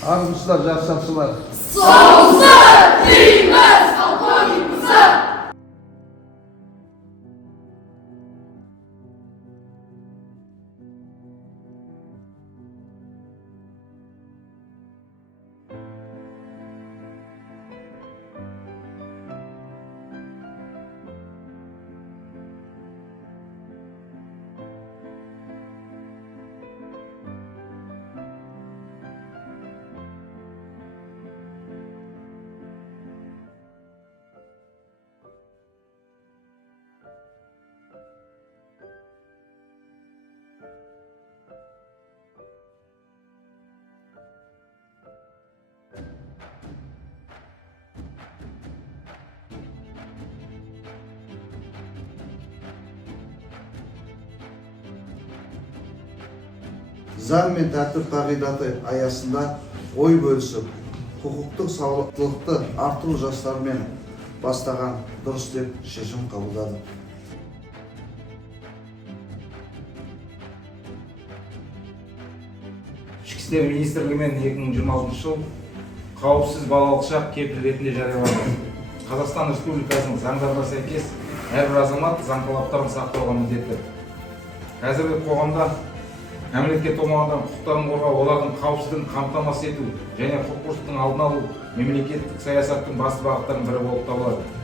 Армысыздар, жақсапсыздар. Соғысы дейміз, полковникімізді! Заң мен тәртіп қағидаты аясында ой бөлісіп, құқықтық сауаттылықты артыру жастармен бастаған дұрыс деп шешім қабылдады. Ішкі істер министрлігімен 2026 жыл қауіпсіз балалық шақ кепіл ретінде жарияланды. Қазақстан Республикасының заңдарына сәйкес әрбір азамат заң талаптарын сақтауға міндетті. Қазіргі қоғамда кәмелетке толмағандар құқықтарын қорғау, олардың қауіпсіздігін қамтамасыз ету және құқық бұзушылықтың алдын алу мемлекеттік саясаттың басты бағыттарының бірі болып табылады.